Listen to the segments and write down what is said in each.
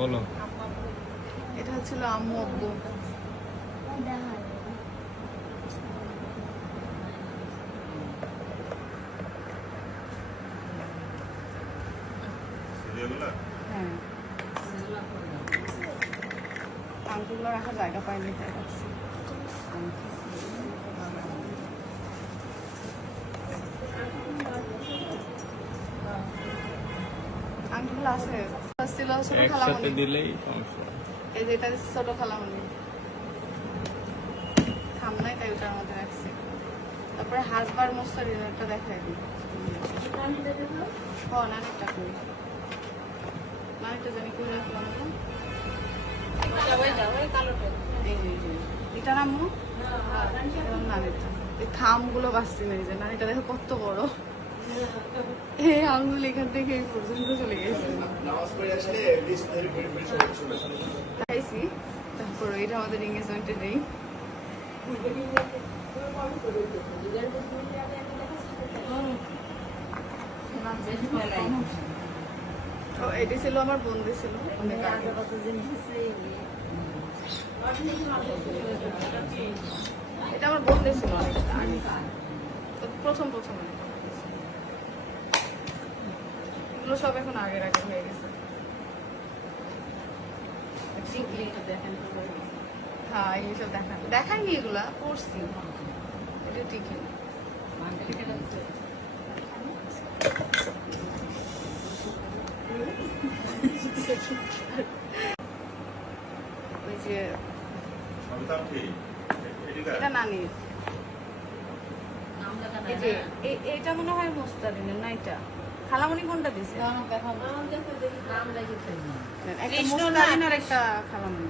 বলো। এটা হচ্ছিল আম্মু আব্বু। হ্যাঁ, আংটিগুলো রাখার জায়গা পাইনি তাই রাখছি। আংটিগুলো আছে ছিল ছোট একসাথে খালামণি। দিলেই সমস্যা। এই যে এটা ছোট খালামণি থাম নাই তাই ওটার মধ্যে রাখছি। তারপরে হাসবার মশারি একটা দেখাই দিই। নানিটা করি, নানিটা জানি করে রাখলাম। এটা নামো নানিটা। এই খামগুলো বাঁচছি না, এই যে নানিটা দেখো কত বড়। এই আঙুল এখান থেকে এই পর্যন্ত চলে গেছে। খাইছি। তারপর এটা আমাদের এঙ্গেজমেন্টে নেই। এটি ছিল আমার বন্ধু ছিল অনেক আগে। এটা আমার বন্ধু ছিল অনেক আগে, প্রথম এগুলো সব এখন আগের আগে হয়ে গেছে। হ্যাঁ, এগুলো সব দেখাইনি, এগুলা পড়ছি। এটা টিকলি ওই যে এটা নানি। এই যে এটা মনে হয় মোস্তারিনের না, এটা খালামণি কোনটা দিছে? একটা মোস্তারিন আর একটা খালামণি।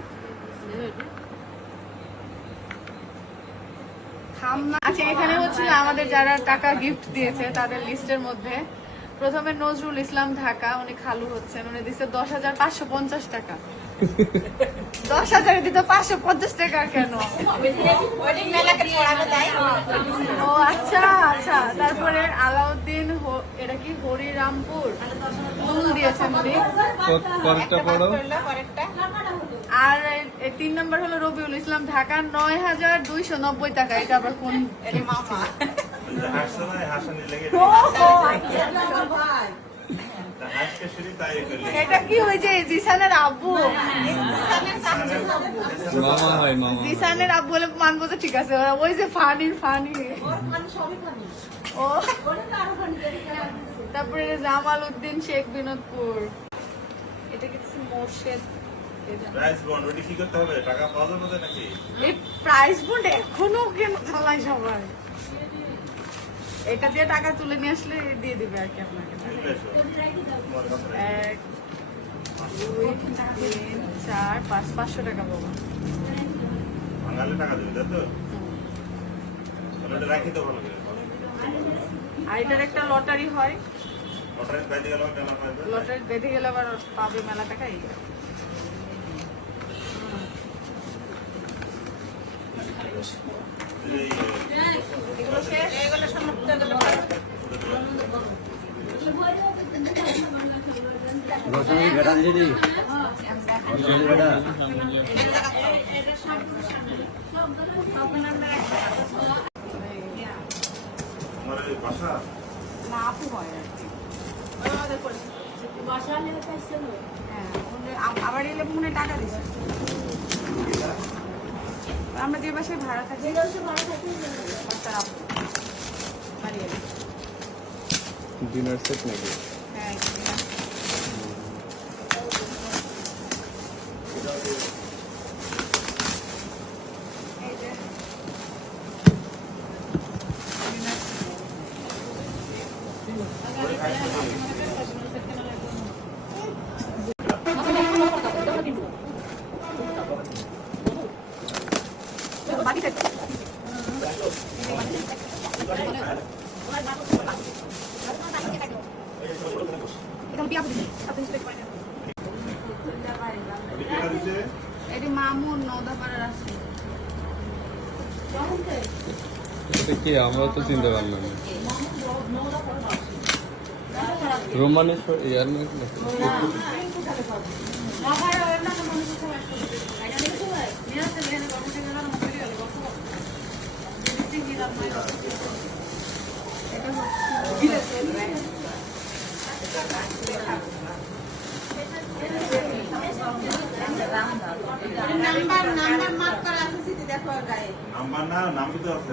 আচ্ছা, এখানে হচ্ছিল আমাদের যারা টাকা গিফট দিয়েছে তাদের লিস্টের মধ্যে প্রথমে নজরুল ইসলাম ঢাকা, উনি খালু হচ্ছেন, উনি দিচ্ছে 10,550 টাকা। 10,000 দিত 550 টাকা কেন? ও আচ্ছা আচ্ছা। তারপরে আলাউদ্দিন, এটা কি হরিরামপুর নুন দিয়েছেন উনি। আর 3 নম্বর হলো রবিউল ইসলাম ঢাকা 9,290 টাকা। এটা আবার কোন মামা? এটা কি হয়েছে? জিসানের আব্বু, জিসানের আব্বু বলে মানবো তো ঠিক আছে। ওই যে ফানি ও। তারপরে জামাল উদ্দিন শেখ বিনোদপুর, এটা কিছু মোর্শেদ। এই প্রাইস বন্ড এখনো কেন চালায় সবাই? এটা দিয়ে টাকা তুলে নিয়ে আসলে দিয়ে দিবে আর কি আপনাকে। 1, 2, 3, 4, 5, 500 টাকা পাবো। আর এটার একটা লটারি হয়, লটারি বেঁধে গেলে আবার পাবে মেলা টাকা। এগুলো শেষ, এগুলো সমাপ্ত গেল। না আপু হয় আর কি। আবার এলে মনে টাকা দিচ্ছে। আমরা যে বাসায় ভাড়া থাকি ডিনার সেট নাকি? হ্যাঁ, এটি মামুন নওদাপাড়ার আছে। এটা কি আমরা তো চিনতে পারলাম না। রোমানেশ্বর ইয়ার নাকি? নাম্বার মার্ক করা আছে দেখো গায়ে নাম্বার না নাম তো আছে